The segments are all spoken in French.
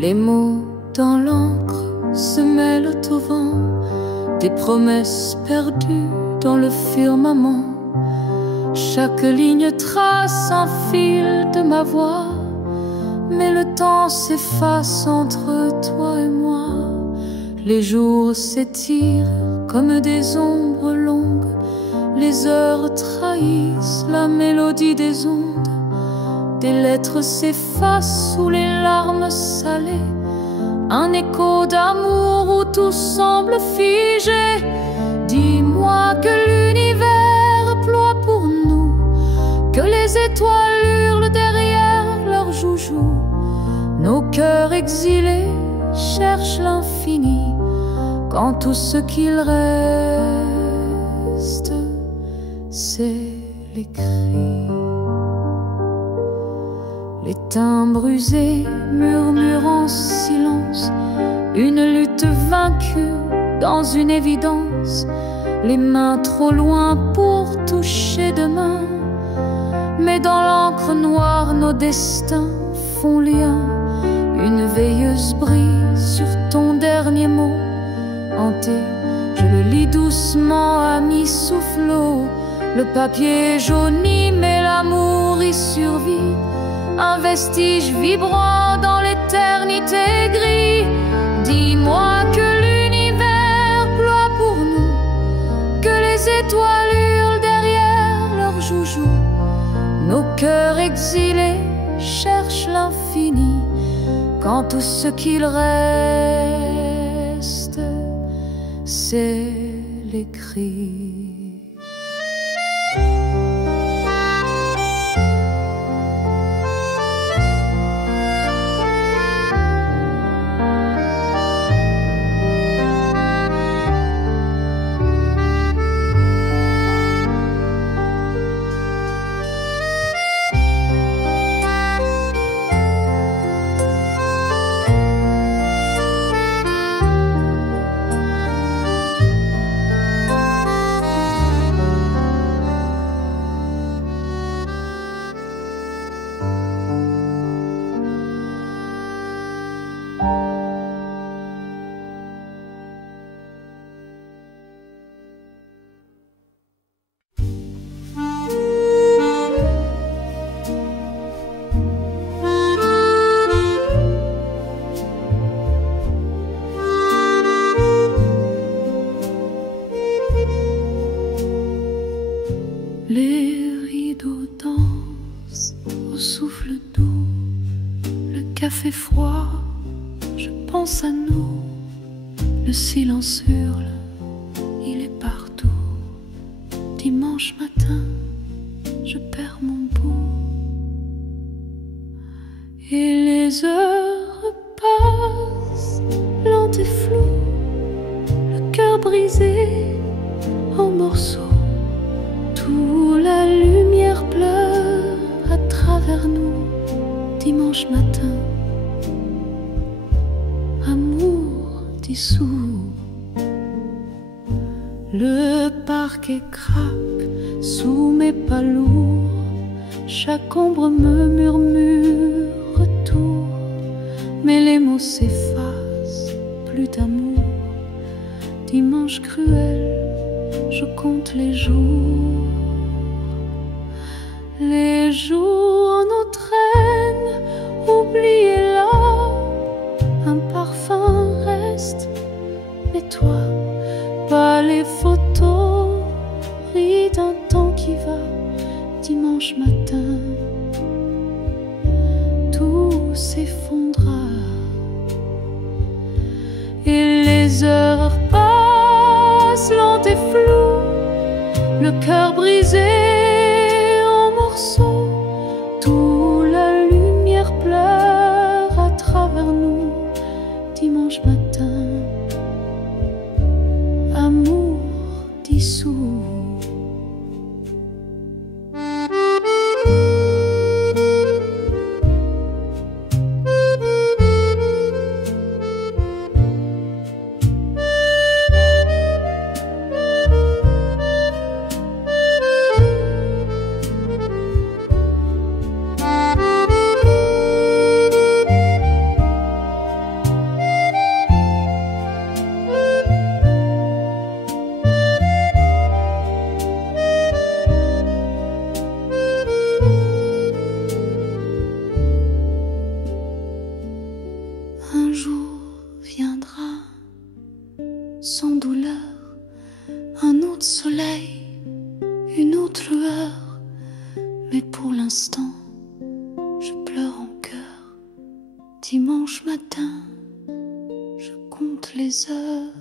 Les mots dans l'encre se mêlent au vent, des promesses perdues dans le firmament. Chaque ligne trace un fil de ma voix, mais le temps s'efface entre toi et moi. Les jours s'étirent comme des ombres longues, les heures trahissent la mélodie des ondes. Des lettres s'effacent sous les larmes salées, un écho d'amour où tout semble figé. Dis-moi que l'univers ploie pour nous, que les étoiles hurlent derrière leurs joujoux. Nos cœurs exilés cherchent l'infini, quand tout ce qu'il reste, c'est les cris. Les timbres usés murmurent en silence, une lutte vaincue dans une évidence. Les mains trop loin pour toucher demain, mais dans l'encre noire nos destins font lien. Une veilleuse brille sur ton dernier mot hanté, je le lis doucement à mi-soufflot. Le papier jauni mais l'amour y survit, un vestige vibrant dans l'éternité gris. Dis-moi que l'univers ploie pour nous, que les étoiles hurlent derrière leurs joujoux. Nos cœurs exilés cherchent l'infini, quand tout ce qu'il reste, c'est les cris. Les rideaux dansent au souffle doux, le café froid, je pense à nous. Le silence hurle, il est partout. Dimanche matin, je perds mon bout. Et les heures passent, lentes et floues, le cœur brisé en morceaux. Où la lumière pleure à travers nous. Dimanche matin, amour dissous. Le parquet craque sous mes pas lourds, chaque ombre me murmure retour, mais les mots s'effacent, plus d'amour. Dimanche cruel, je compte les jours. Les jours nous traînent, oubliés là, un parfum reste, mais toi, pas les photos, ris d'un temps qui va. Dimanche matin, tout s'effondra, et les heures passent lentes et floues, le cœur brisé. Toute la lumière pleure à travers nous. Dimanche matin, amour dissous. Dimanche matin, je compte les heures.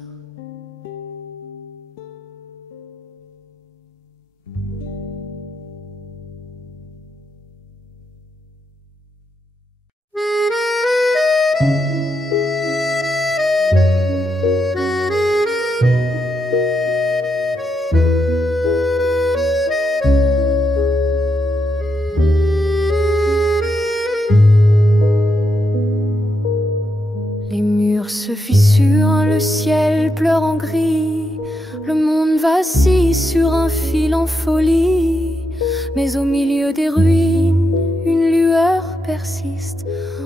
Se fissure, le ciel pleure en gris, le monde vacille sur un fil en folie. Mais au milieu des ruines, une lueur persiste.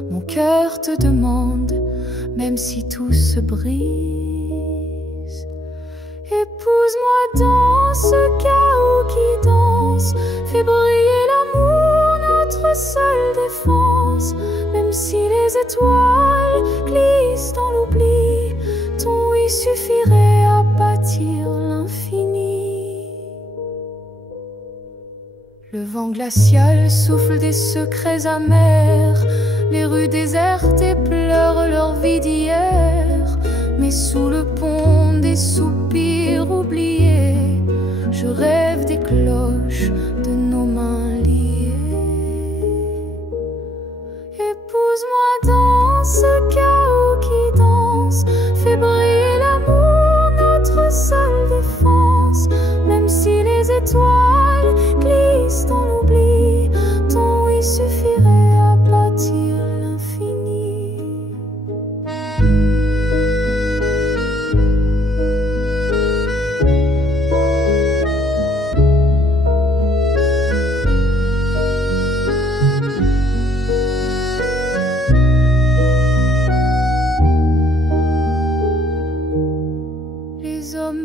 Mon cœur te demande, même si tout se brise. Épouse-moi dans ce chaos qui danse, fais briller l'amour, notre seule défense. Même si les étoiles glissent dans l'oubli, ton oui suffirait à bâtir l'infini. Le vent glacial souffle des secrets amers, les rues désertes pleurent leur vie d'hier. Mais sous le pont des soupirs oubliés, je rêve des cloches de nos mains liées. Épouse-moi dans ce chaos qui danse, fais briller l'amour, notre seule défense. Même si les étoiles glissent dans l'oubli, ton oui suffirait à bâtir l'infini.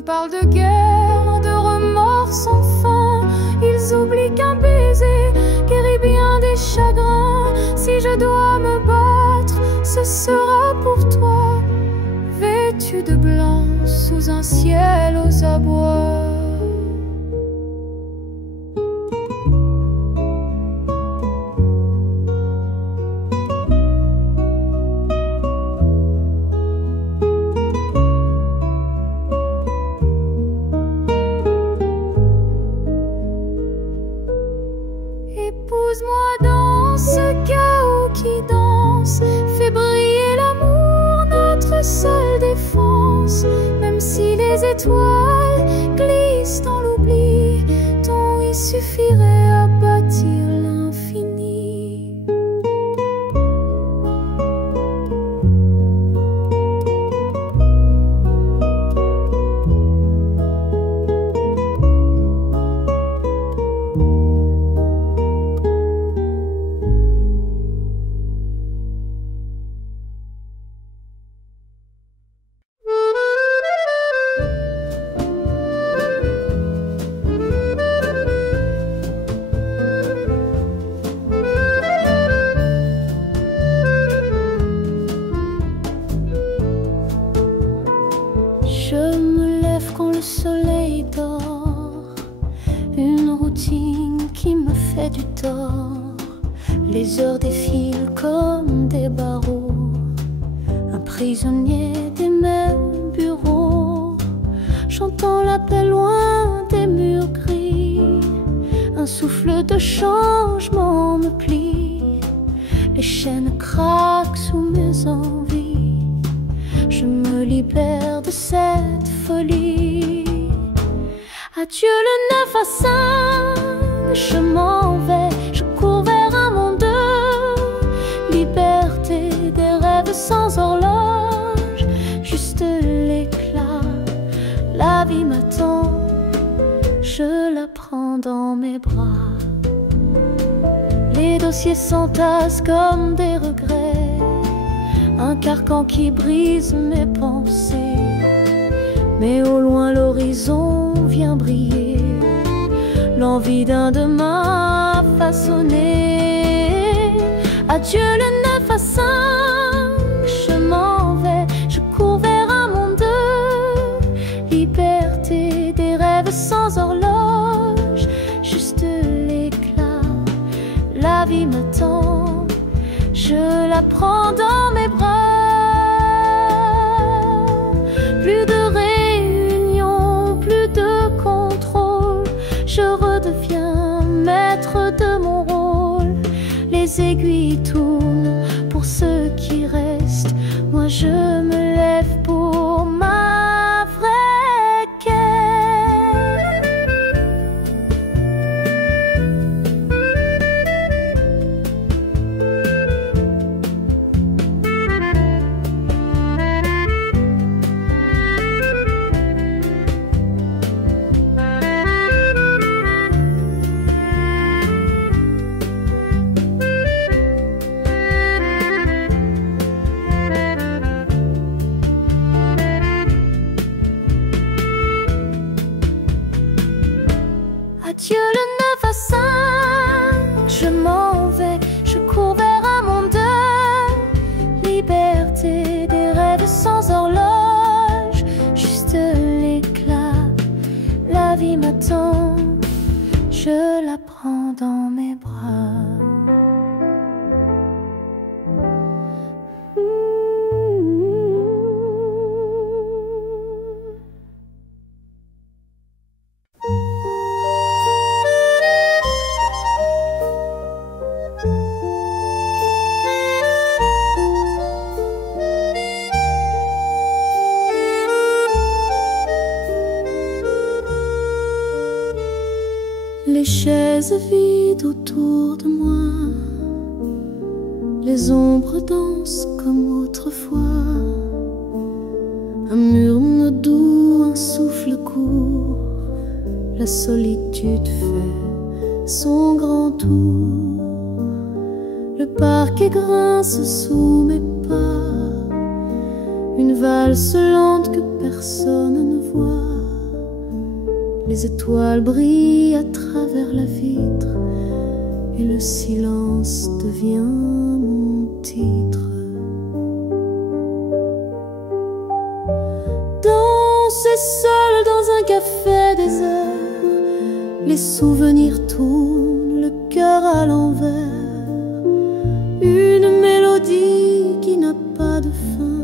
Parlent de guerre, de remords sans fin. Ils oublient qu'un baiser guérit bien des chagrins. Si je dois me battre, ce sera pour toi, vêtu de blanc sous un ciel aux abois. Épouse-moi dans ce chaos qui danse, fais briller l'amour, notre seule défense. Même si les étoiles glissent dans l'oubli, ton oui suffirait à bâtir l'infini. Je me lève quand le soleil dort, une routine qui me fait du tort. Les heures défilent comme des barreaux, un prisonnier des mêmes bureaux. J'entends l'appel loin des murs gris, un souffle de changement me plie. Les chaînes craquent sous mes envies, je me libère de cette folie. Adieu le 9 à 5, je m'en vais, je cours vers un monde de liberté, des rêves sans horloge, juste l'éclat. La vie m'attend, je la prends dans mes bras. Les dossiers s'entassent comme des regrets, un carcan qui brise mes pensées. Mais au loin l'horizon vient briller, l'envie d'un demain façonné. Adieu le 9 à 5, je m'en vais, je cours vers un monde de liberté, des rêves sans horloge, juste l'éclat. La vie m'attend, je la prends dans mes bras. Plus de réunion, plus de contrôle, je redeviens maître de mon rôle. Les aiguilles tournent pour ceux qui restent, moi je me lève pour ma vraie quête. Adieu le 9 à 5, je m'en vais, je cours vers un monde de liberté, des rêves sans horloge, juste l'éclat. La vie m'attend, je la prends dans mes bras. Les chaises vides autour de moi, les ombres dansent comme autrefois. Un murmure doux, un souffle court, la solitude fait son grand tour. Le parquet grince sous mes pas, une valse lente que personne ne voit. Les étoiles brillent à travers la vitre et le silence devient mon titre. Danser seul dans un café désert, les souvenirs tournent, le cœur à l'envers. Une mélodie qui n'a pas de fin,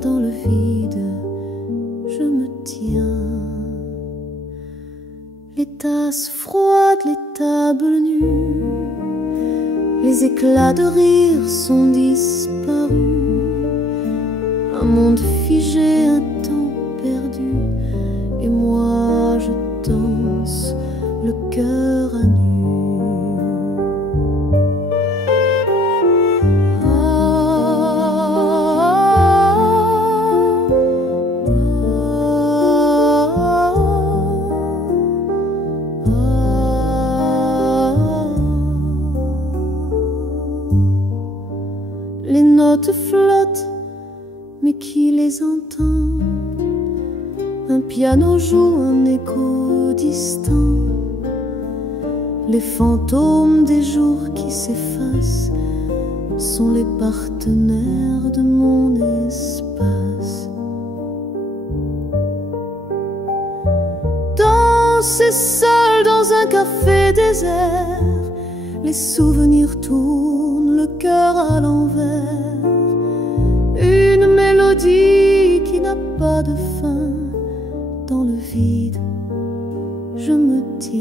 dans le vide je me tiens. Les tasses froides, les tables nues, les éclats de rire sont disparus. Un monde figé, un temps perdu, et moi je danse le cœur à nu. Les notes flottent, mais qui les entend? Un piano joue un écho distant. Les fantômes des jours qui s'effacent sont les partenaires de mon espace. Danser seul dans un café désert, les souvenirs tournent, le cœur à l'envers. Une mélodie qui n'a pas de fin, dans le vide je me tiens.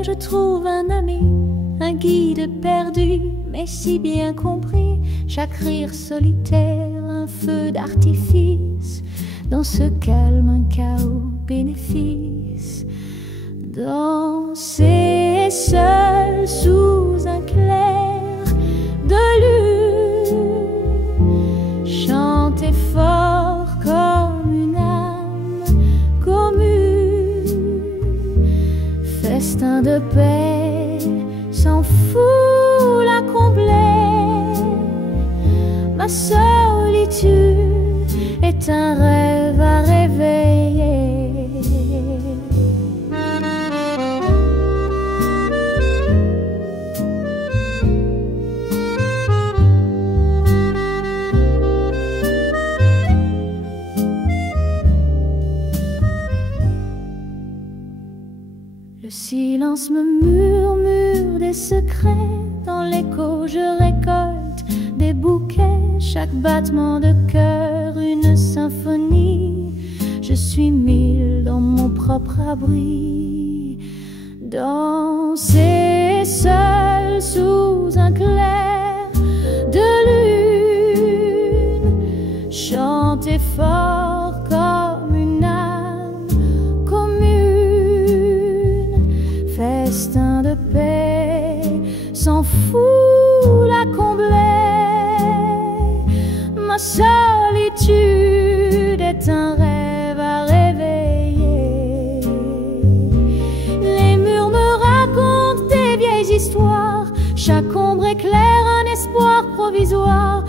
Je trouve un ami, un guide perdu, mais si bien compris. Chaque rire solitaire, un feu d'artifice. Dans ce calme, un chaos bénéfice Danser seul sous un clair de lune, chanter fort comme une âme commune, festin de paix sans fou la comblait. Ma solitude est un rêve à réveiller. Le silence me murmure des secrets, dans l'écho je récolte des bouquets, chaque battement de cœur une symphonie. Je suis mille dans mon propre abri. Danser seul sous un clair de lune, chanter fort comme une âme commune, festin de paix sans fou la comblait. Ma solitude est un rêve à réveiller. Les murs me racontent des vieilles histoires, chaque ombre éclaire un espoir provisoire.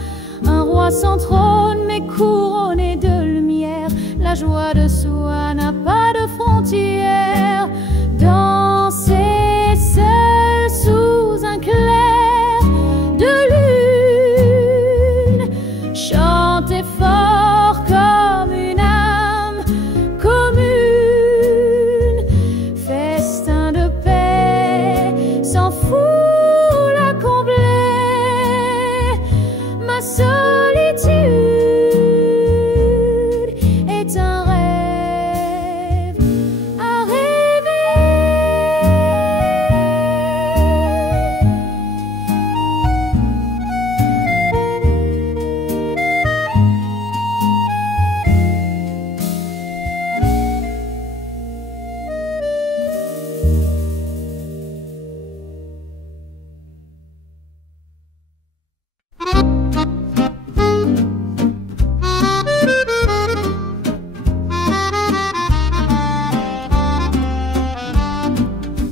Un roi sans trône mais couronné de lumière, la joie de soi n'a pas de frontières. Danser seul sous un clair de lune, chanter fort comme une âme commune, festin de paix sans fou la combler. Ma solitude est un rêve à rêver.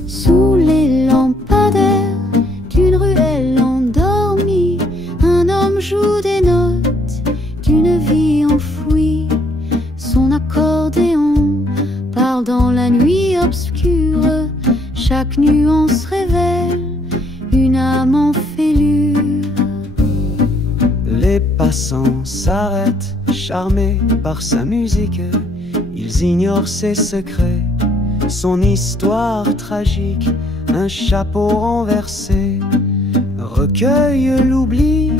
Sous les lampadaires d'une ruelle endormie, un homme joue des notes d'une vie enfouie. Son accordéon parle dans la nuit obscure, chaque nuance révèle une âme en fêlure. Les passants s'arrêtent, charmés par sa musique. Ils ignorent ses secrets, son histoire tragique. Un chapeau renversé recueille l'oubli,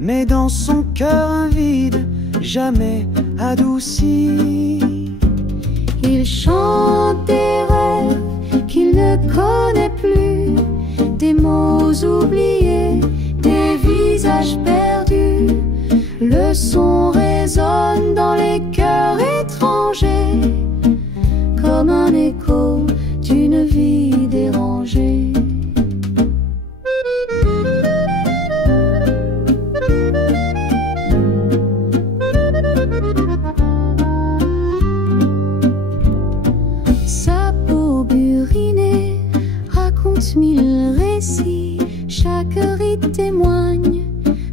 mais dans son cœur un vide jamais adouci. Il chante des rêves qu'il ne connaît plus, des mots oubliés, des visages perdus. Le son résonne dans les cœurs étrangers, comme un écho d'une vie dérangée. Sa peau burinée raconte mille récits, chaque rite témoigne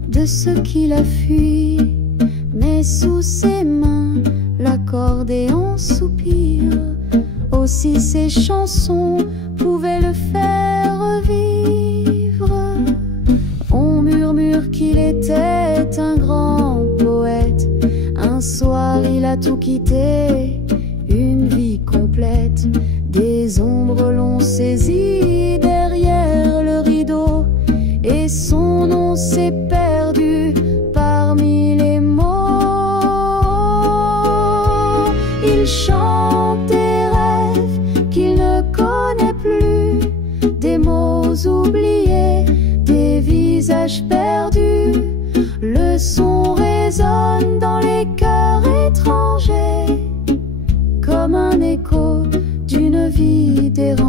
de ce qu'il a fui. Mais sous ses mains, l'accordéon soupire, aussi ses chansons pouvaient le faire revivre. On murmure qu'il était un grand poète, un soir il a tout quitté, une vie complète. Des ombres l'ont saisi derrière le rideau, et son nom s'est perdu parmi les mots. Il chante des rêves qu'il ne connaît plus, des mots oubliés, des visages perdus. Le son résonne dans les cœurs étrangers, comme un écho d'une vie dérangée.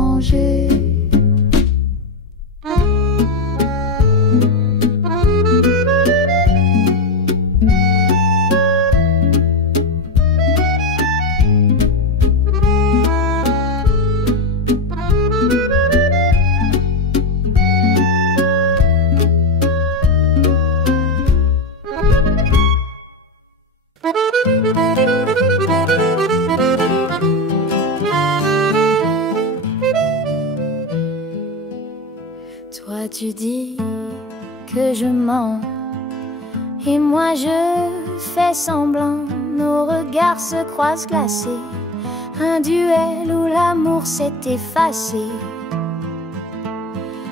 Toi tu dis que je mens, et moi je fais semblant. Nos regards se croisent glacés, un duel où l'amour s'est effacé.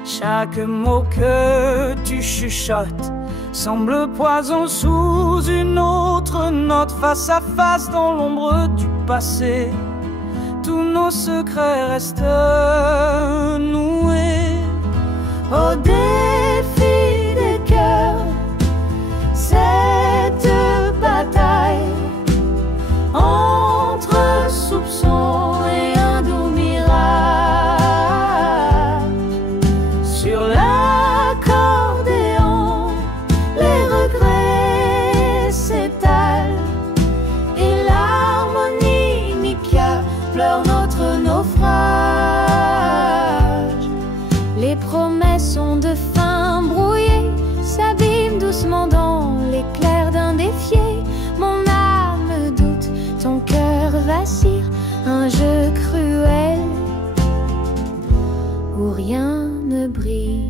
Chaque mot que tu chuchotes semble poison sous une autre note. Face à face dans l'ombre du passé, tous nos secrets restent noués. Au défi des cœurs, cette bataille entre soupçons et un doux mirage. Sur l'accordéon, les regrets s'étalent et l'harmonica pleure notre naufrage. Les promesses ont de fin brouillé, s'abîment doucement dans l'éclair d'un défié. Mon âme doute, ton cœur vacille, un jeu cruel où rien ne brille.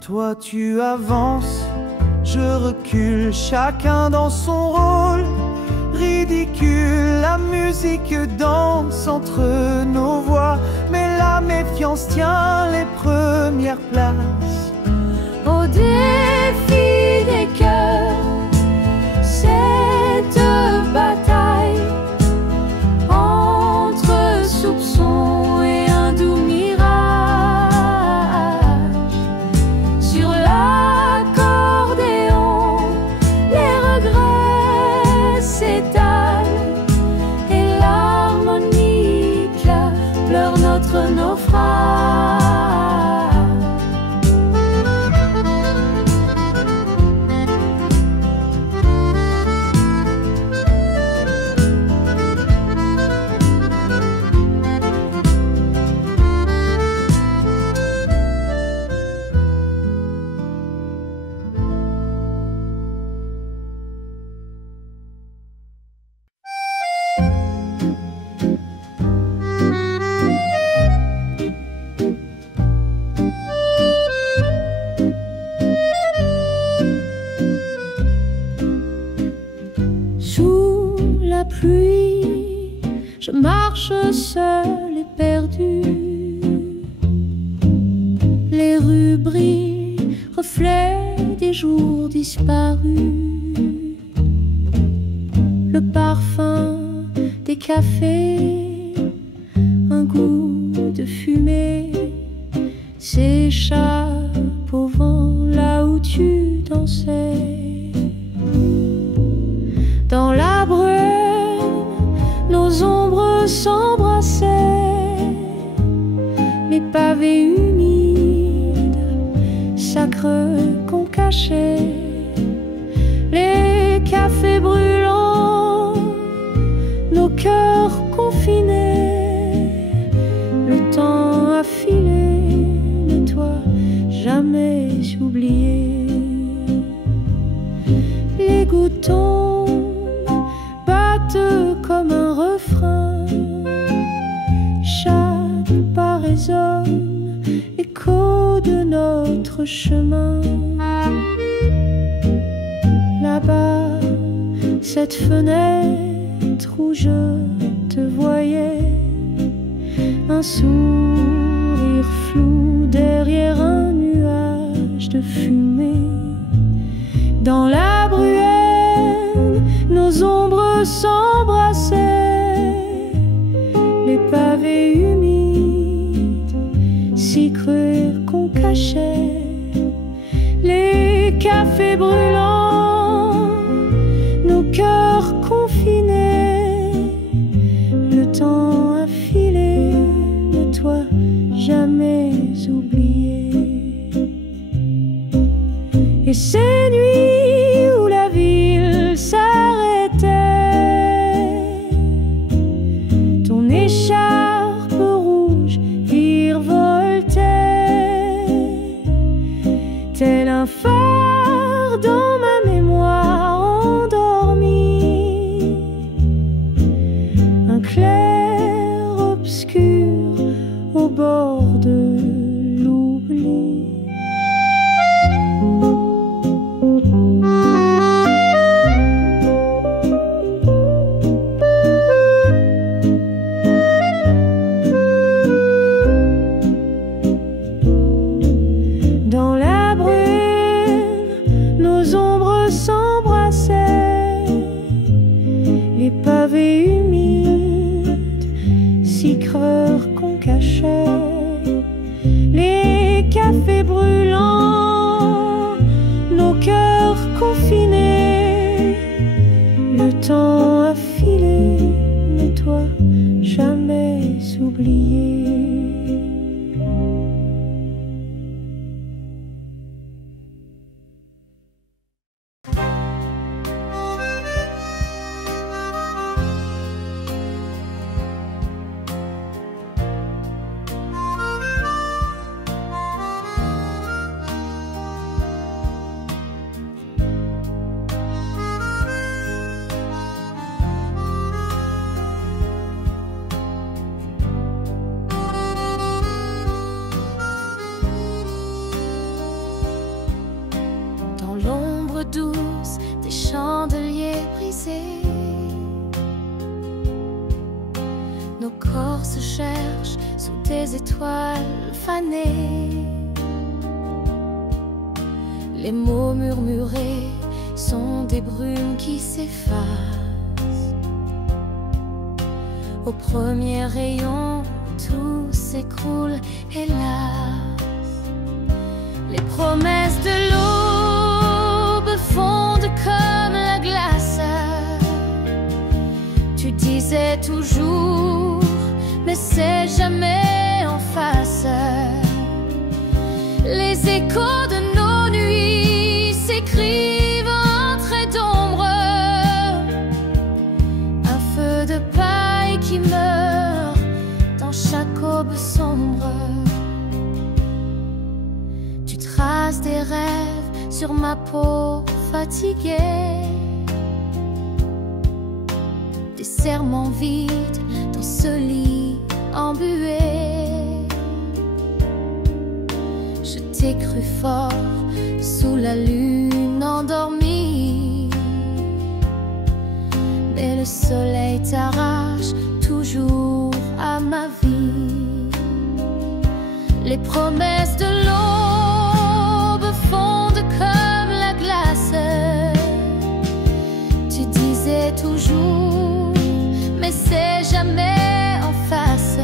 Toi tu avances, je recule, chacun dans son rôle. Ridicule, la musique danse entre nos voix, mais la méfiance tient les premières places. Au défi des cœurs, cette bataille entre soupçons et un doux mirage. Sur l'accordéon, les regrets s'étalent et l'harmonica pleure notre naufrage. Sous la pluie, je marche seule et perdue. Les rues brillent, reflets des jours disparus. Le parfum des cafés, un goût de fumée s'échappe au vent là où tu dansais. Dans la brume, nos ombres s'embrassaient, les pavés humides, sacres qu'on cachait, les cafés brûlants, nos cœurs confinés. Le temps a filé, mais toi jamais oublié. Les gouttes tombent, battent comme un refrain, chaque pas résonne, écho de notre chemin. Là-bas, cette fenêtre où je te voyais, un sourire flou derrière un nuage de fumée. Dans la bruelle, nos ombres s'embrassaient, les pavés humides, si cruels qu'on cachait, les cafés brûlants, nos cœurs confinés. Le temps a filé, mais toi jamais oublié. Et ces nuits où la ville s'arrêtait, ton écharpe rouge au bord de l'oubli. Dans la brume, nos ombres s'embrassaient, les pavés humides, si creveurs qu'on cachait, les cafés brûlants, nos cœurs confinés. Le temps a filé, mais toi, jamais oublié. Douce des chandeliers brisés, nos corps se cherchent sous des étoiles fanées. Les mots murmurés sont des brumes qui s'effacent. Au premier rayon, tout s'écroule, hélas. Les promesses de l'eau fondent comme la glace. Tu disais toujours, mais c'est jamais en face. Les échos de nos nuits s'écrivent en traits d'ombre. Un feu de paille qui meurt dans chaque aube sombre. Tu traces des rêves sur ma peau fatiguée, des serments vides dans ce lit embué. Je t'ai cru fort sous la lune endormie, mais le soleil t'arrache toujours à ma vie. Les promesses de l'aube fondent comme la glace. Tu disais toujours, mais c'est jamais en face.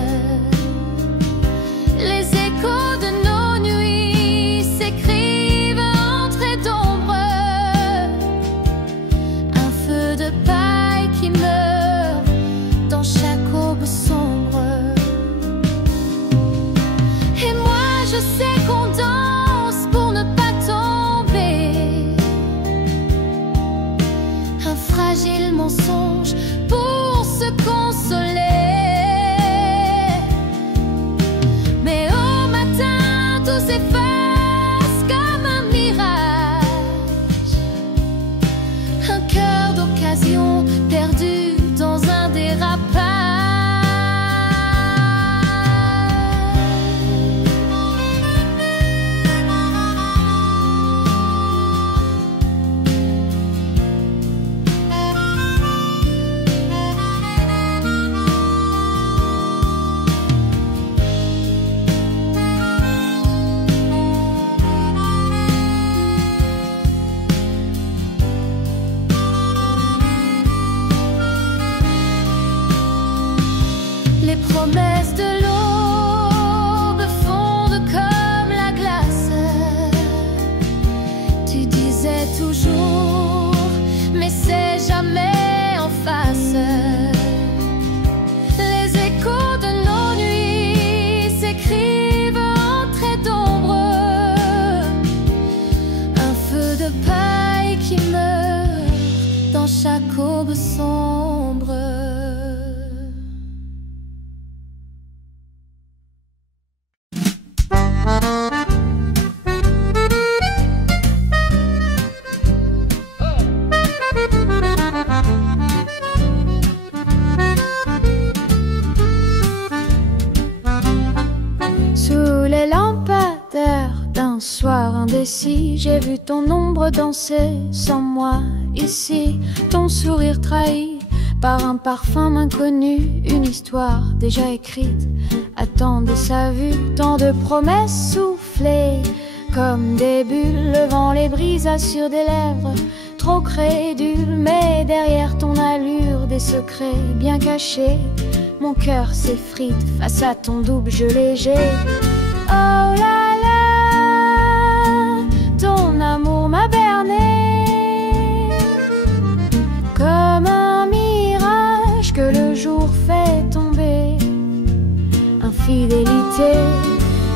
Les échos de nos nuits s'écrivent en traits d'ombre. Un feu de paille qui meurt dans chaque aube sombre. Et moi je sais qu'on danse pour ne pas tomber. Un fragile mensonge pour se consoler. Mais au matin tout s'efface comme un mirage. Un cœur d'occasion perdu dans un dérapage. Les promesses de l'aube fondent comme la glace. Tu disais toujours, mais c'est jamais en face. Les échos de nos nuits s'écrivent en traits d'ombre. Un feu de paille qui meurt dans chaque aube sombre. indécis, j'ai vu ton ombre danser sans moi ici. Ton sourire trahi par un parfum inconnu, une histoire déjà écrite attendait sa vue. Tant de promesses soufflées comme des bulles, le vent les brisa sur des lèvres trop crédules. Mais derrière ton allure, des secrets bien cachés, mon cœur s'effrite face à ton double jeu léger. Oh là là, ton amour m'a berné comme un mirage que le jour fait tomber. Infidélité,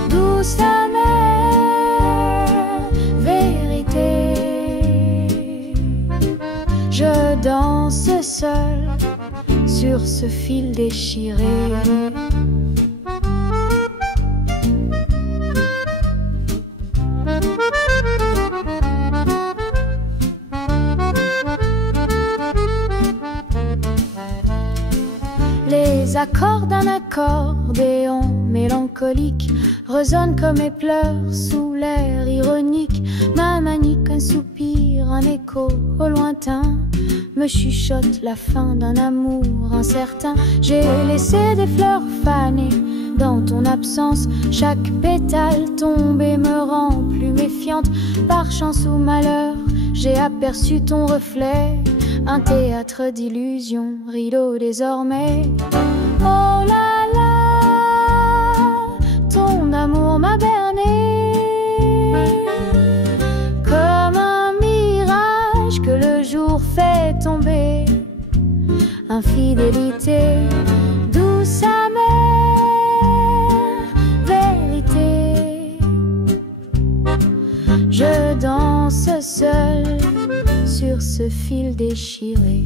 douce amère, vérité. Je danse seule sur ce fil déchiré. Les accords d'un accordéon mélancolique résonnent comme mes pleurs sous l'air ironique. Ma manique, un soupir, un écho au lointain me chuchote la fin d'un amour incertain. J'ai laissé des fleurs fanées dans ton absence. Chaque pétale tombée me rend plus méfiante. Par chance ou malheur, j'ai aperçu ton reflet. Un théâtre d'illusions, rideau désormais. Oh là là, ton amour m'a berné comme un mirage que le jour fait tomber. Infidélité, douce amère, vérité. Je danse seule sur ce fil déchiré.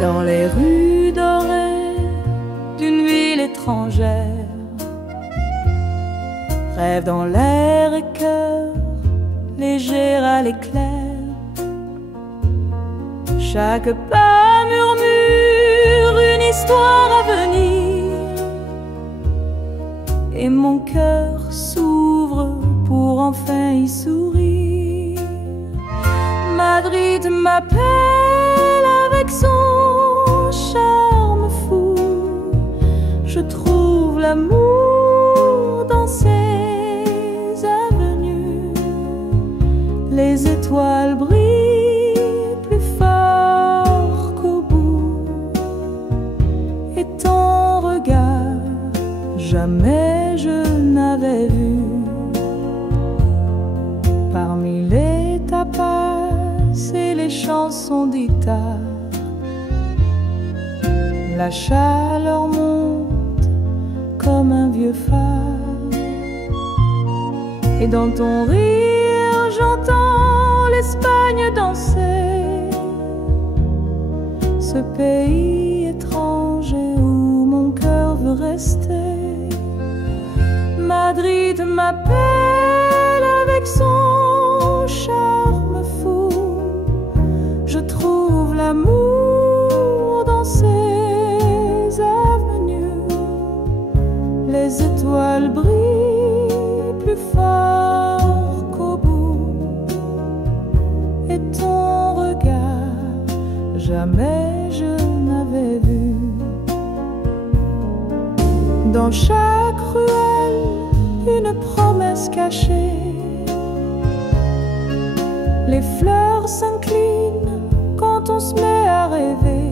Dans les rues dorées d'une ville étrangère, rêve dans l'air et cœur léger à l'éclair. Chaque pas murmure une histoire à venir, et mon cœur s'ouvre pour enfin y sourire. Madrid m'appelle avec son charme fou. Je trouve l'amour dans ses avenues. Les étoiles brillent plus fort qu'au bout, et ton regard jamais je n'avais vu. Parmi les tapas et les chansons d'Ita, la chaleur monte comme un vieux phare, et dans ton rire j'entends l'Espagne danser, ce pays étranger où mon cœur veut rester. Madrid m'appelle avec son charme fou. Je trouve l'amour dans ses avenues. Les étoiles brillent plus fort qu'au bout, et ton regard jamais je n'avais vu. Dans chaque ruelle, une promesse cachée. Les fleurs s'inclinent quand on se met à rêver.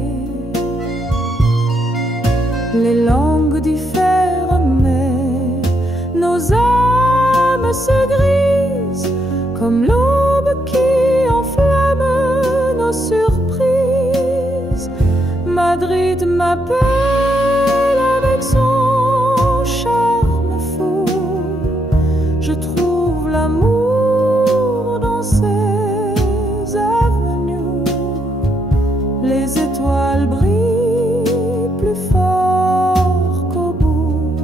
Les langues diffèrent, mais nos âmes se grisent comme l'aube qui enflamme nos surprises. Madrid m'appelle avec son charme fou. Je trouve l'amour dans ses avenues. Les étoiles brillent plus fort qu'au bout.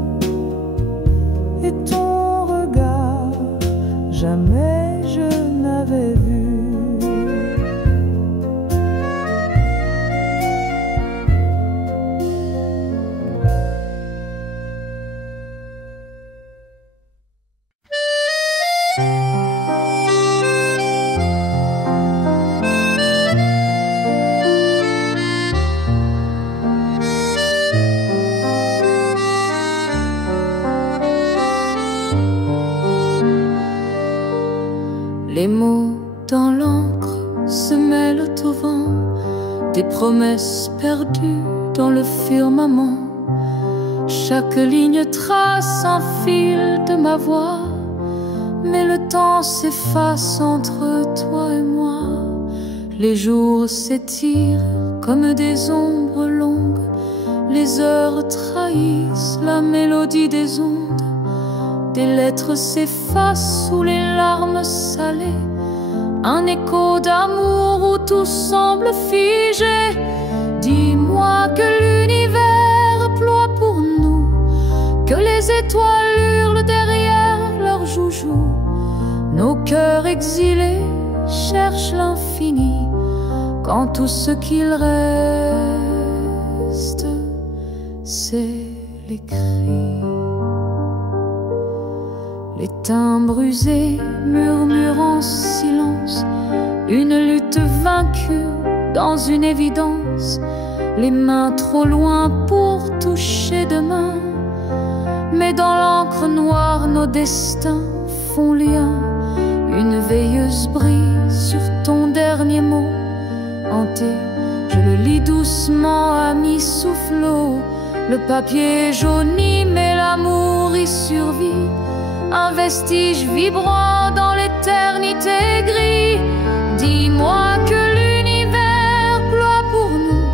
Et ton regard, jamais je n'avais vu. Les mots dans l'encre se mêlent au vent, des promesses perdues dans le firmament. Chaque ligne trace un fil de ma voix, mais le temps s'efface entre toi et moi. Les jours s'étirent comme des ombres longues, les heures trahissent la mélodie des ondes. Des lettres s'effacent sous les larmes salées, un écho d'amour où tout semble figé. Dis-moi que l'univers ploie pour nous, que les étoiles hurlent derrière leurs joujoux. Nos cœurs exilés cherchent l'infini, quand tout ce qu'il reste, c'est les cris. Les timbres usés murmurent en silence, une lutte vaincue dans une évidence. Les mains trop loin pour toucher demain, mais dans l'encre noire nos destins font lien. Une veilleuse brille sur ton dernier mot hanté. Je le lis doucement à mi-soufflot. Le papier jauni mais l'amour y survit, un vestige vibrant dans l'éternité gris. Dis-moi que l'univers ploie pour nous,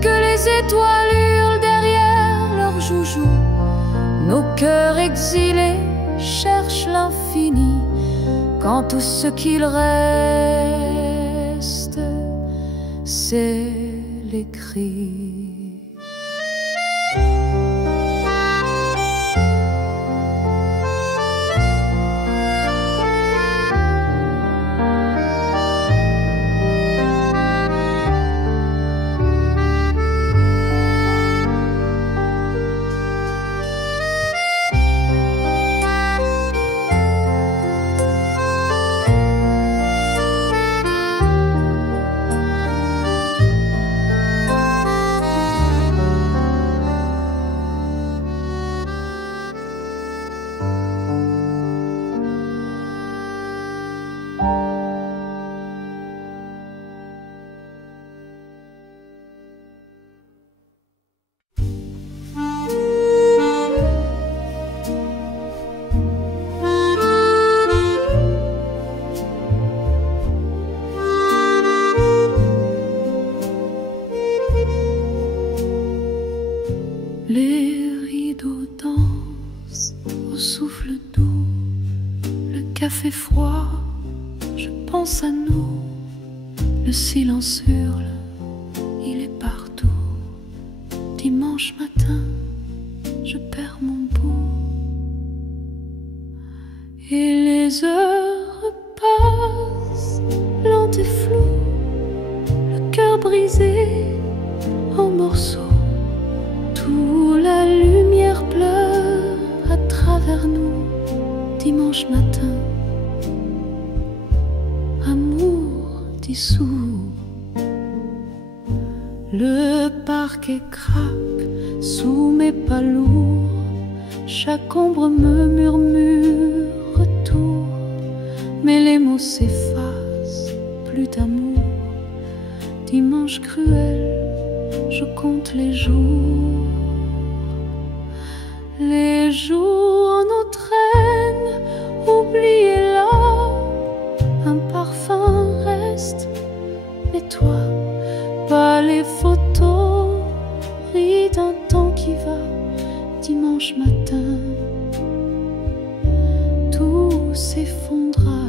que les étoiles hurlent derrière leurs joujoux. Nos cœurs exilés cherchent l'infini, quand tout ce qu'il reste, c'est les cris. Les rideaux dansent au souffle doux, le café froid, je pense à nous. Le silence hurle, il est partout. Dimanche matin, je perds mon bout. Et les heures passent, lentes et floues, le cœur brisé en morceaux. Où la lumière pleure à travers nous. Dimanche matin, amour dissous. Le parquet craque sous mes pas lourds. Chaque ombre me murmure retour, mais les mots s'effacent, plus d'amour. Dimanche cruel, je compte les jours. Les jours nous traînent, oubliez-la. Un parfum reste, mais toi, pas les photos. Ris d'un temps qui va, dimanche matin, tout s'effondra.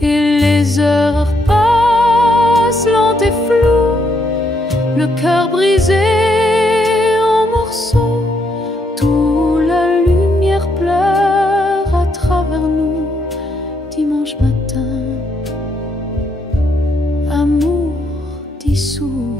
Et les heures passent lentes et floues, le cœur brisé en morceaux. Toute la lumière pleure à travers nous. Dimanche matin, amour dissous.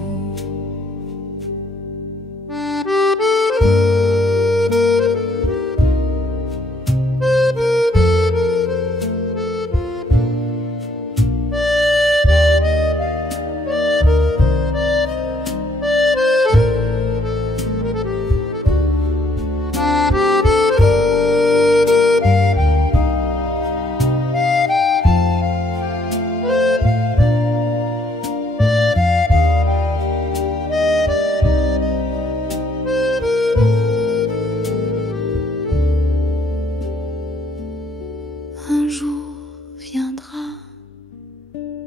Un jour viendra,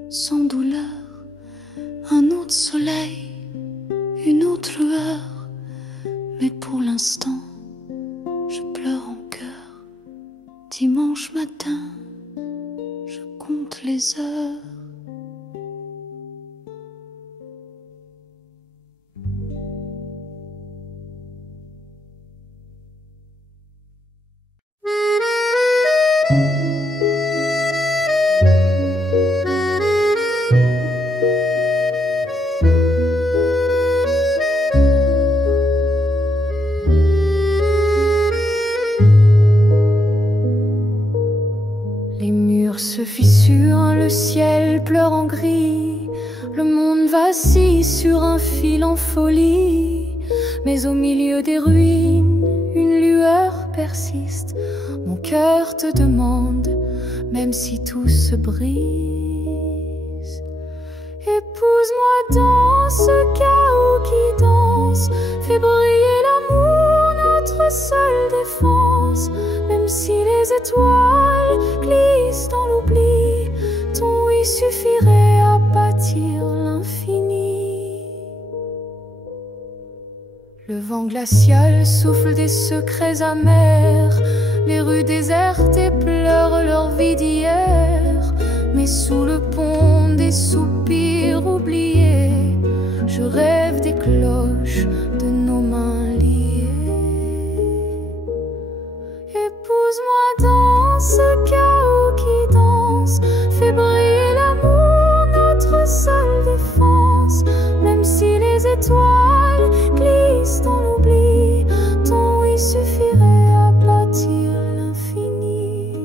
sans douleur, un autre soleil, une autre lueur. Mais pour l'instant, je pleure en cœur. Dimanche matin, je compte les heures. Les murs se fissurent, le ciel pleure en gris. Le monde vacille sur un fil en folie. Mais au milieu des ruines, une lueur persiste. Mon cœur te demande, même si tout se brise. Épouse-moi dans ce chaos qui danse. Fais briller l'amour, notre seule défense. Même si les étoiles glissent dans l'oubli, ton oui suffirait à bâtir l'infini. Le vent glacial souffle des secrets amers. Les rues désertes pleurent leur vie d'hier. Mais sous le pont des soupirs oubliés, je rêve des cloches de nos mains liées. Épouse-moi dans ce chaos qui danse. Fais briller l'amour, notre seule défense. Même si les étoiles glissent dans l'oubli, ton oui suffirait à bâtir l'infini.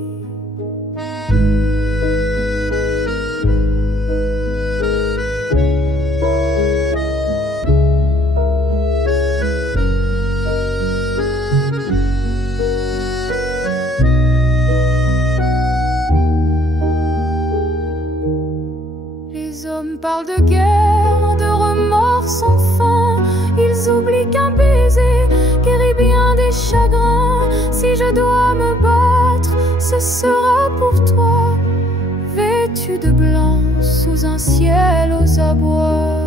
Les hommes parlent de guerre, de remords sans fin. Ils oublient qu'un baiser guérit bien des chagrins. Si je dois me battre, ce sera pour toi, vêtu de blanc sous un ciel aux abois.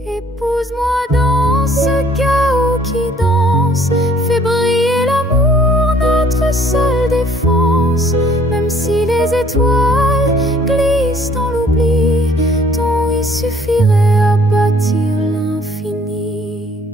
Épouse-moi dans ce chaos qui danse. Fais briller l'amour, notre seule défense. Même si les étoiles glissent dans l'oubli, ton oui suffirait à bâtir l'infini.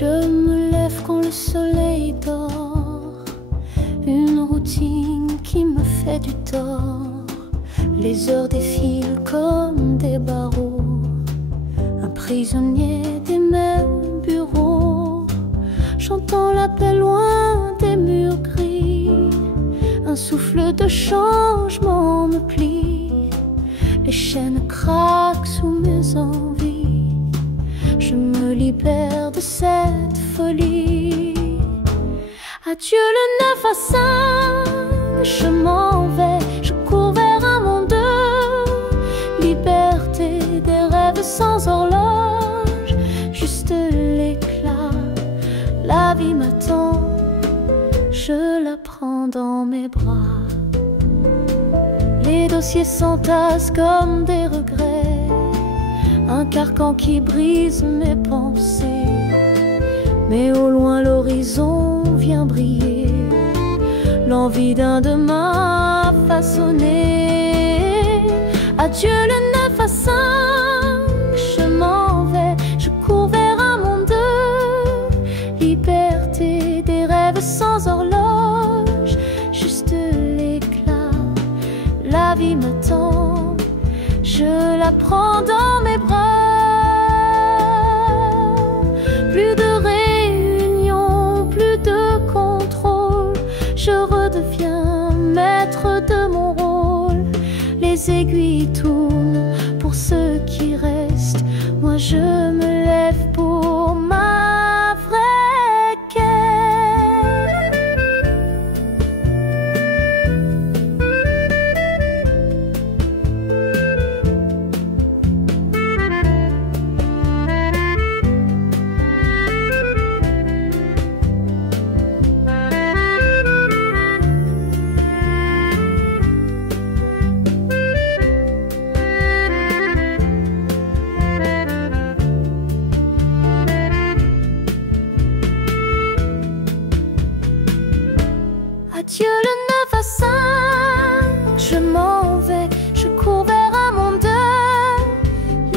Je me lève quand le soleil dort, une routine qui me fait du tort. Les heures défilent comme des barreaux, un prisonnier des mêmes bureaux. J'entends l'appel loin des murs gris, un souffle de changement me plie. Les chaînes craquent sous mes envies, je me libère de cette folie. Adieu le 9 à 5, je m'en vais, je cours vers un monde de liberté, des rêves sans horloge, juste l'éclat. La vie m'attend, je la prends dans mes bras. Les dossiers s'entassent comme des regrets, un carcan qui brise mes pensées. Mais au loin l'horizon vient briller, l'envie d'un demain façonné. Adieu le 9 à 5, je m'en vais, je cours vers un monde de liberté, des rêves sans horloge, juste l'éclat. La vie m'attend, je la prends dans mes bras. Plus de réunion, plus de contrôle, je redeviens maître de mon rôle. Les aiguilles tournent pour ceux qui restent, moi je me lève pour ma vraie quête. Adieu le 9 à 5, je m'en vais, je cours vers un monde de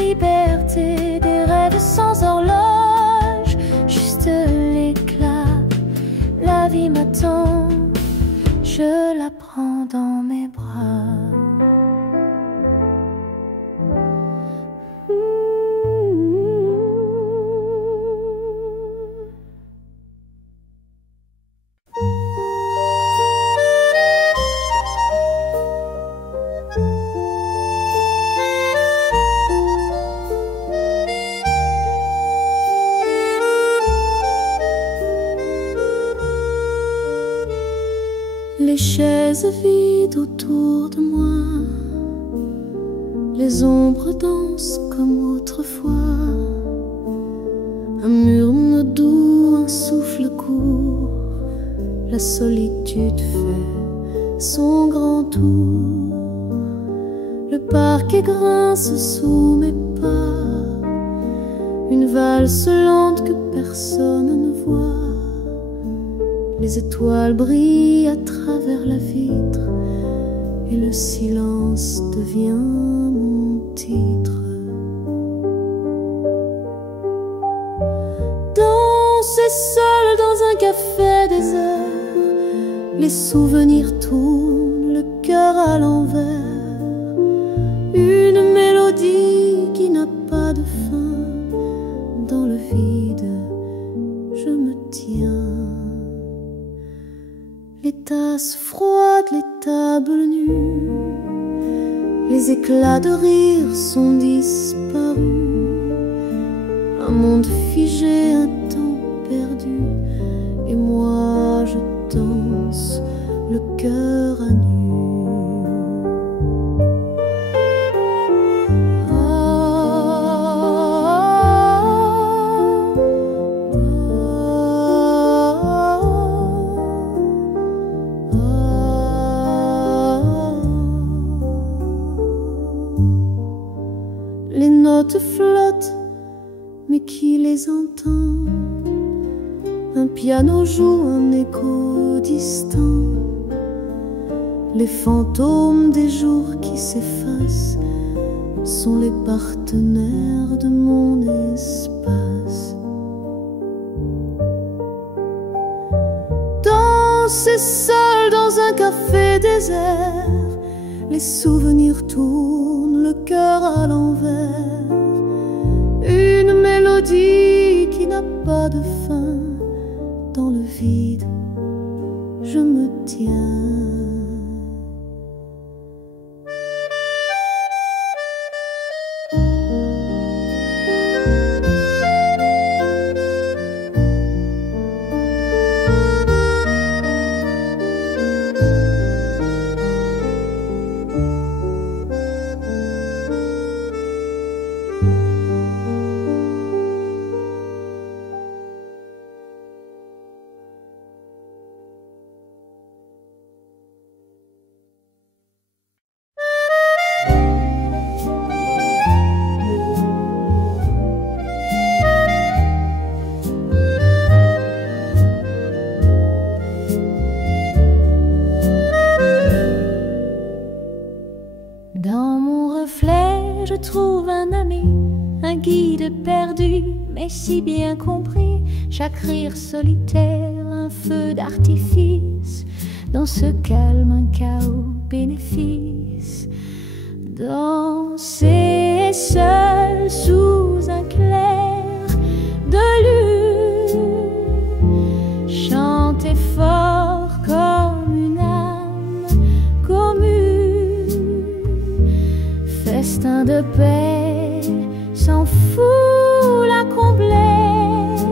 liberté, des rêves sans horloge, juste l'éclat. La vie m'attend, je la prends dans mes bras. Les chaises vides autour de moi, les ombres dansent comme autrefois. Un murmure doux, un souffle court, la solitude fait son grand tour. Le parquet grince sous mes pas, une valse lente que personne ne voit. Les étoiles brillent à travers la vitre et le silence devient mon titre. Danser seul dans un café désert, les souvenirs tournent, le cœur à l'envers. Une mélodie qui n'a pas de fin, dans le vide je me tiens. Les tasses froides, les tables nues, les éclats de rire sont disparus. Un monde figé, un temps perdu, et moi je danse le cœur à nu. Les notes flottent, mais qui les entend? Un piano joue un écho distant. Les fantômes des jours qui s'effacent sont les partenaires de mon espace. danser seul dans un café désert. Les souvenirs tournent le cœur à l'envers. Une mélodie qui n'a pas de fin. Dans le vide, je me tiens. Dans mon reflet, je trouve un ami, un guide perdu, mais si bien compris. Chaque rire solitaire, un feu d'artifice. Dans ce calme, un chaos bénéfice. Danser seul sous un clair de lune. Chanter fort comme une âme commune. Festin de paix, sans foule à combler.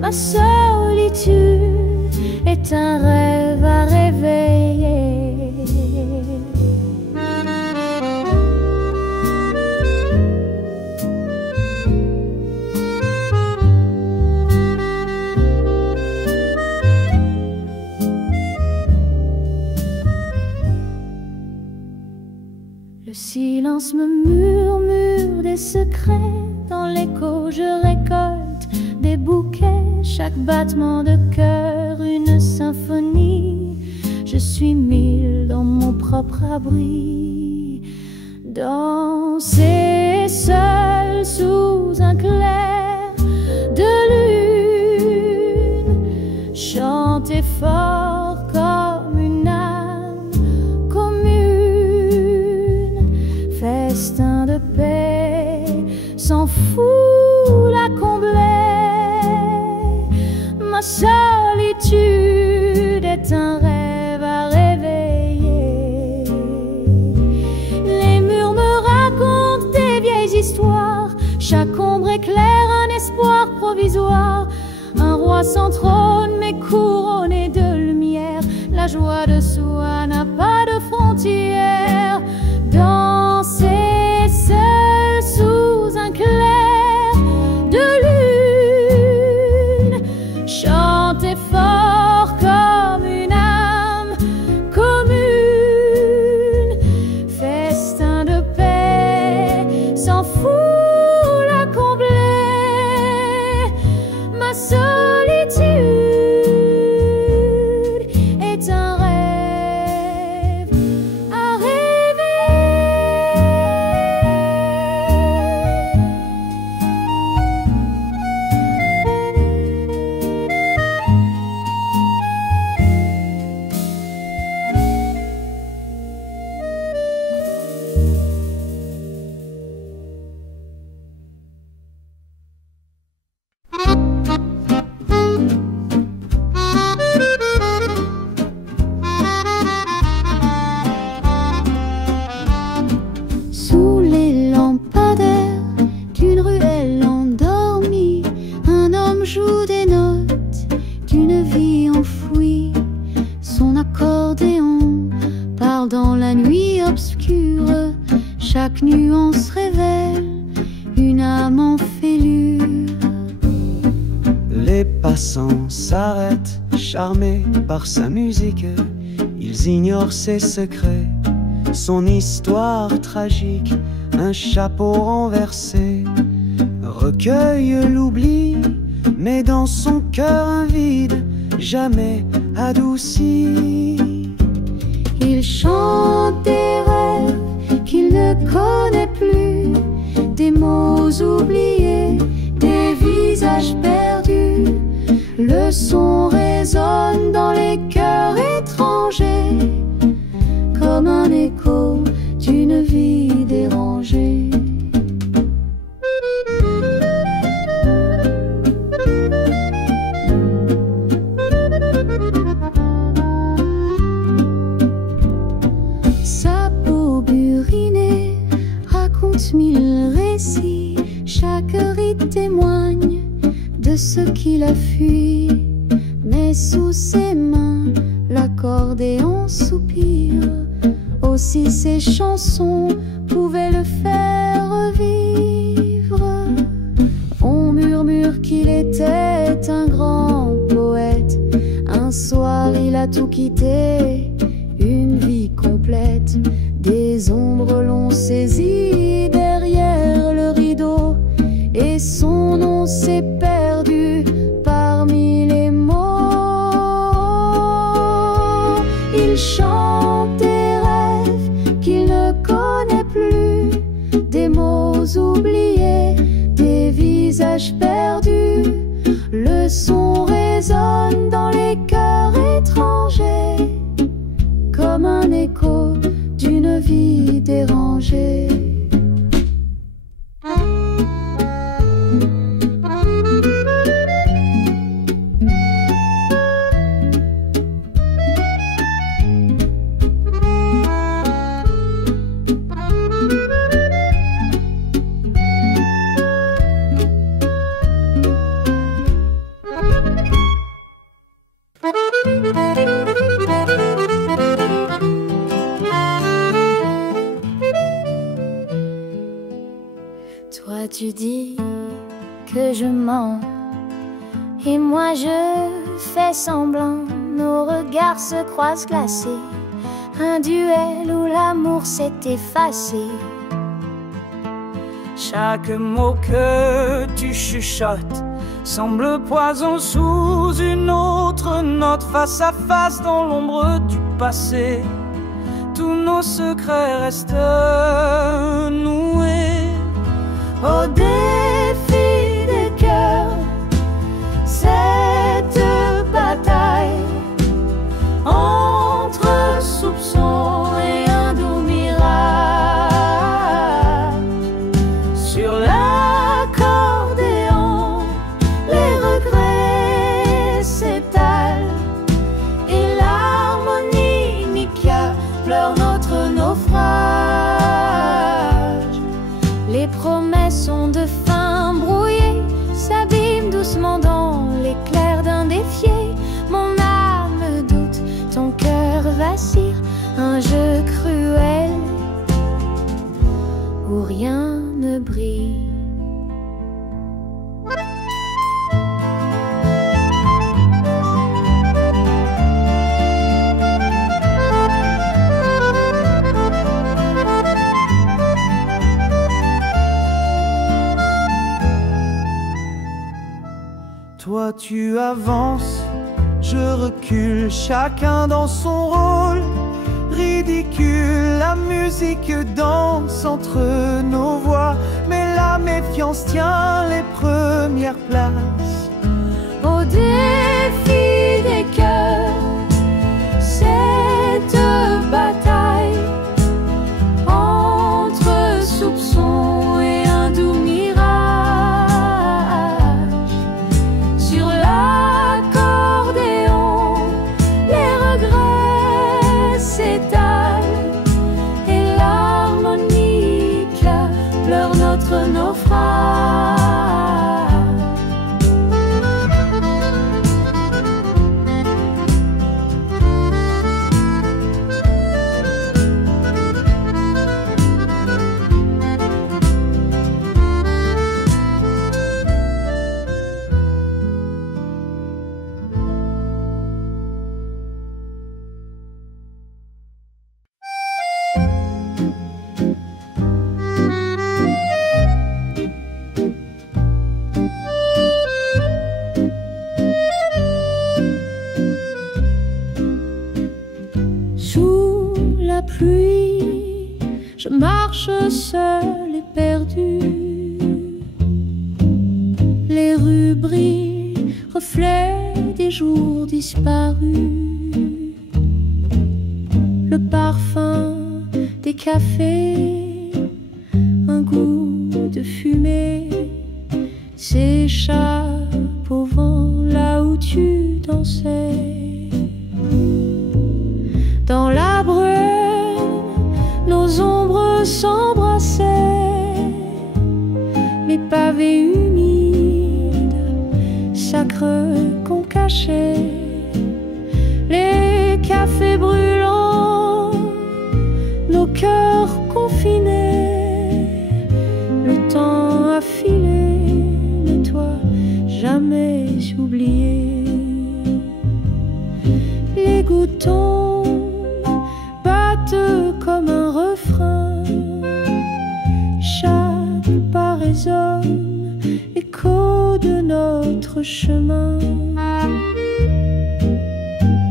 Ma solitude est un rêve à réveiller. Le silence me murmure des secrets. Dans l'écho je récolte des bouquets. Chaque battement de cœur une symphonie. Je suis mille dans mon propre abri. Danser seul sous un clair de lune. Chanter fort comme une âme commune. Festin de paix, sans foule à combler. Ma solitude est un rêve à réveiller. Les murs me racontent des vieilles histoires. Chaque ombre éclaire un espoir provisoire. Un roi sans trône mais couronné de lumière. La joie de soi n'a pas de frontières. Danser seul sous un clair de lune. Chanter fort comme une âme commune. Festin de paix, sans foule à combler. Ma solitude est un rêve à rêver. Sous les lampadaires d'une ruelle endormie, un homme joue des notes d'une vie enfouie. Son accordéon parle dans la nuit obscure. Chaque nuance révèle une âme en fêlure. Les passants s'arrêtent, charmés par sa musique. Ils ignorent ses secrets, son histoire tragique. Un chapeau renversé recueille l'oubli, mais dans son cœur un vide jamais adouci. Il chante des rêves qu'il ne connaît plus, des mots oubliés, des visages perdus. Le son résonne dans dans les cœurs étrangers, comme un écho d'une vie dérangée. Sa peau burinée raconte mille récits, chaque rite témoigne de ce qu'il a fui. Mais sous ses mains, l'accordéon soupire, aussi ses chansons pouvaient le faire revivre. On murmure qu'il était un grand poète. Un soir il a tout quitté, une vie complète. Des ombres l'ont saisi derrière le rideau, et son nom s'est perdu parmi les mots. Il chante des rêves qu'il ne connaît plus, des mots oubliés, des visages perdus. Le son résonne dans les cœurs étrangers, comme un écho d'une vie dérangée. Toi tu dis que je mens, et moi je fais semblant. Nos regards se croisent glacés, un duel où l'amour s'est effacé. Chaque mot que tu chuchotes semble poison sous une autre note. Face à face dans l'ombre du passé, tous nos secrets restent noués. Au défi des cœurs, cette bataille entre soupçons et un doux mirage. Sur l'accordéon, les regrets s'étalent, et l'harmonie Mikia pleure notre naufrage. Les promesses sont de fin brouillées, s'abîment doucement dans l'éclair d'un défié. Mon âme doute, ton cœur vacille, un jeu cruel où rien ne brille. Toi tu avances, je recule, chacun dans son rôle. Ridicule, la musique danse entre nos voix, mais la méfiance tient les premières places. Au défi des cœurs, cette bataille entre soupçons et un doux mirage. Sur l'accordéon, les regrets s'étalent, et l'harmonie pleure notre naufrage. Sous la pluie, je marche seule et perdue. Les rues brillent, reflet des jours disparus, le parfum des cafés, un goût de fumée s'échappe au vent là où tu dansais. Dans la brume, nos ombres s'embrassaient, les pavés humides, sacres qu'on cachait, les cafés brûlants, nos cœurs confinés, le temps a filé, mais toi jamais oublié. Les gouttes tombent, battent comme un refrain, chaque pas résonne, écho de notre chemin.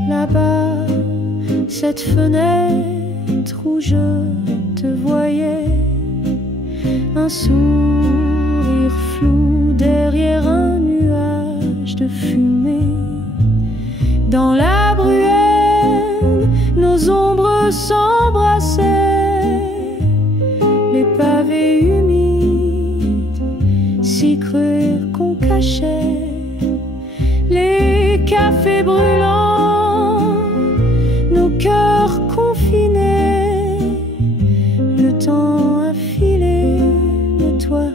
Là-bas, cette fenêtre où je te voyais, un sourire flou derrière un nuage de fumée. Dans la bruine, nos ombres s'embrassaient, les pavés humides si creux qu'on cachait, les cafés brûlants, nos cœurs confinés, le temps a filé, mais toi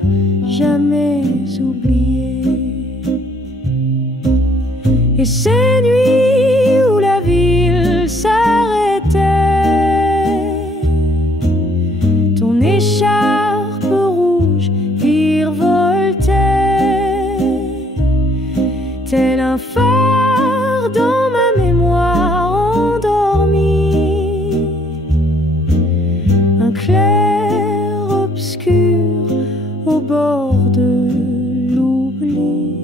jamais oublié. Et ces nuits où la ville s'arrêtait, ton écharpe rouge virevoltait, tel un phare dans ma mémoire endormie, un clair obscur au bord de l'oubli.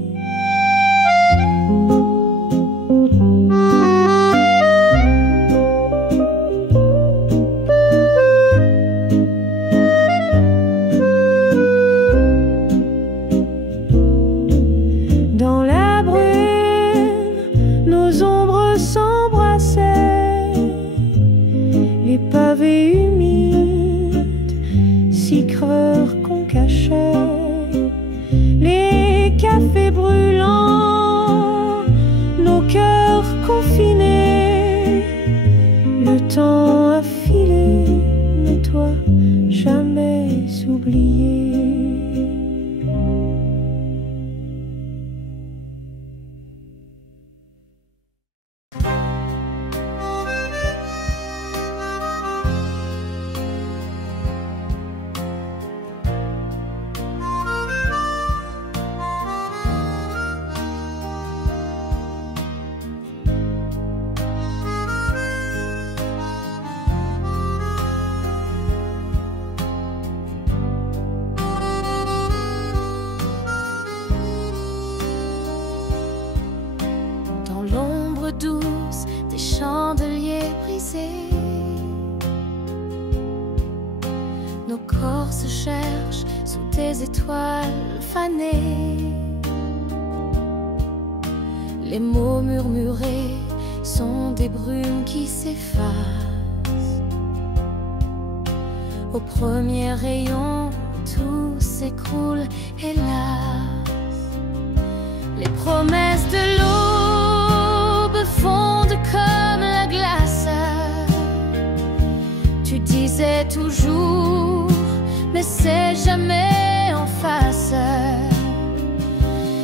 Dans la bruine, nos ombres s'embrassaient, les pavés humides si creux qu'on cachait, les cafés brûlants, nos cœurs confinés, le temps a filé, mais toi jamais oublié. Douce des chandeliers brisés, nos corps se cherchent sous des étoiles fanées. Les mots murmurés sont des brumes qui s'effacent. Au premier rayon, tout s'écroule, hélas. Les promesses de l'aube fondent comme la glace. Tu disais toujours, mais c'est jamais en face.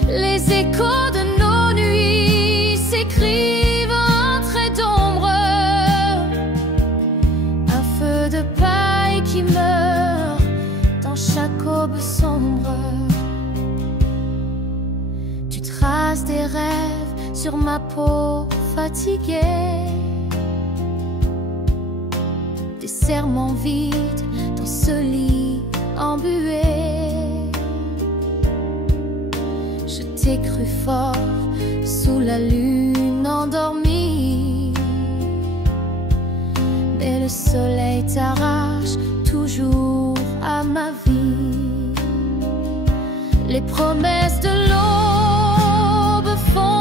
Les échos de nos nuits s'écrivent en traits d'ombre. Un feu de paille qui meurt dans chaque aube sombre. Tu traces des rêves sur ma peau fatiguée, des serments vides dans ce lit embué. Je t'ai cru fort sous la lune endormie, mais le soleil t'arrache toujours à ma vie. Les promesses de l'aube font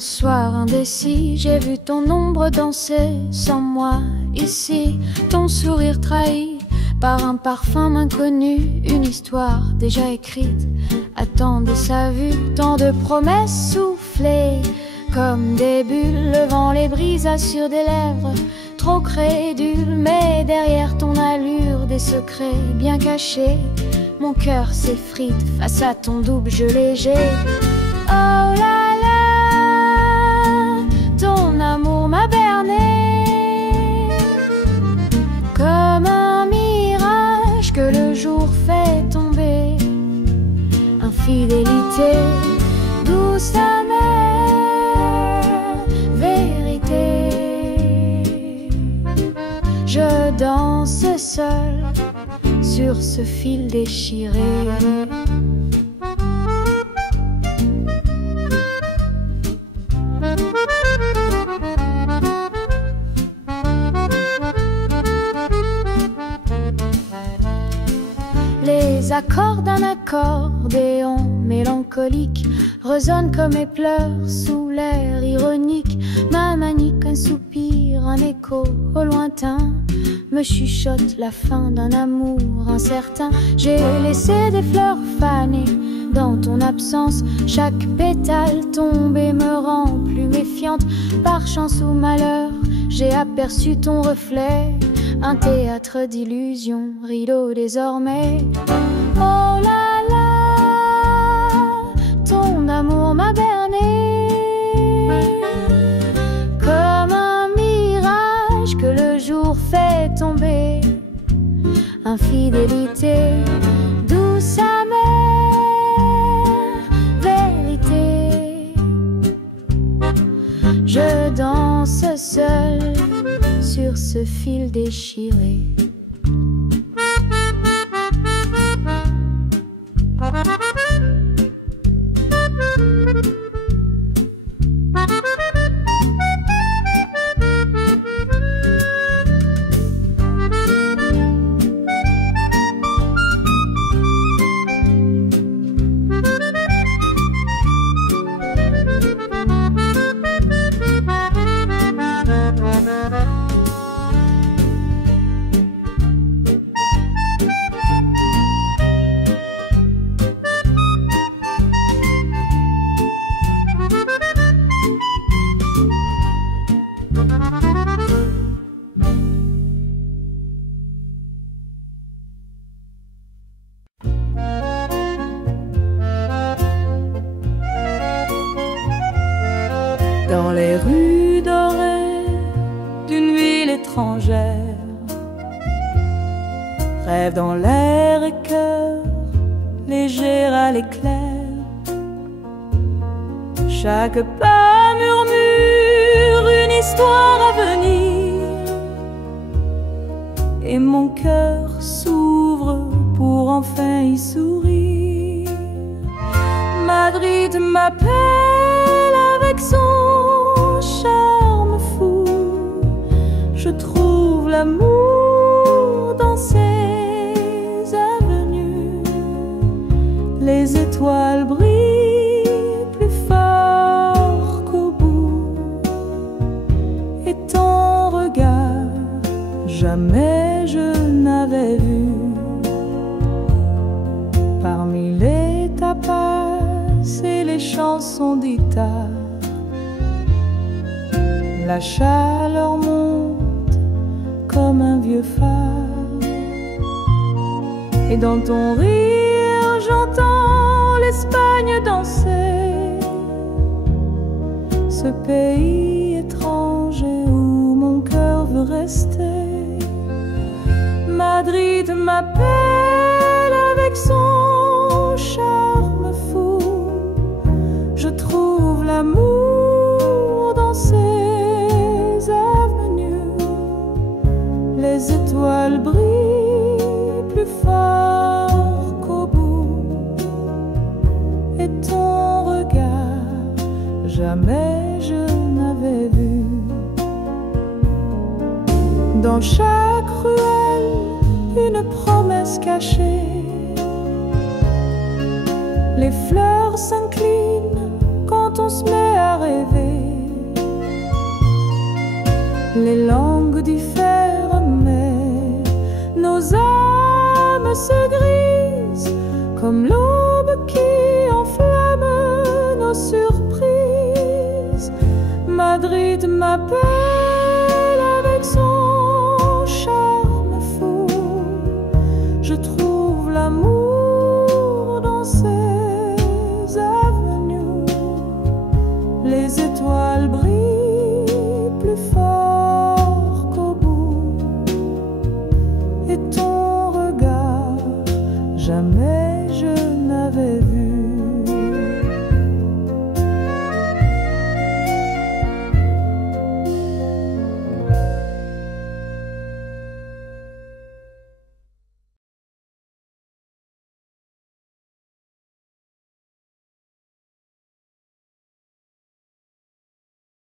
soir indécis, j'ai vu ton ombre danser sans moi ici. Ton sourire trahi par un parfum inconnu, une histoire déjà écrite attendait sa vue. Tant de promesses soufflées comme des bulles, le vent les brisa sur des lèvres trop crédules. Mais derrière ton allure, des secrets bien cachés, mon cœur s'effrite face à ton double jeu léger. Oh là là, ton amour m'a berné comme un mirage que le jour fait tomber. Infidélité, douce amère, vérité. Je danse seule sur ce fil déchiré. Les accords d'un accordéon mélancolique résonnent comme mes pleurs sous l'air ironique. Ma manique, un soupir, un écho au lointain me chuchote la fin d'un amour incertain. J'ai laissé des fleurs fanées dans ton absence, chaque pétale tombée me rend plus méfiante. Par chance ou malheur, j'ai aperçu ton reflet, un théâtre d'illusions, rideau désormais. Oh là là, ton amour m'a berné comme un mirage que le jour fait tomber. Infidélité, douce amère, vérité. Je danse seule sur ce fil déchiré. Dans les rues dorées d'une ville étrangère, rêve dans l'air et cœur léger à l'éclair. Chaque pas murmure une histoire à venir, et mon cœur s'ouvre pour enfin y sourire. Madrid m'appelle avec son charme fou. Je trouve l'amour dans ses avenues. Les étoiles brillent plus fort qu'au bout, et ton regard jamais je n'avais vu. Parmi les tapas et les chansons d'Ita, la chaleur monte comme un vieux phare, et dans ton rire j'entends l'Espagne danser, ce pays étranger où mon cœur veut rester. Madrid m'appelle avec son charme fou. Je trouve l'amour dans ses avenues. Les étoiles brillent plus fort qu'au bout, et ton regard jamais je n'avais vu. Dans chaque ruelle, une promesse cachée. Les fleurs s'inclinent quand on se met à rêver. Les langues diffèrent, mais nos âmes se grisent comme l'aube qui enflamme nos surprises. Madrid m'appelle avec son charme fou. Je trouve l'amour dans ses avenues. Les étoiles brillent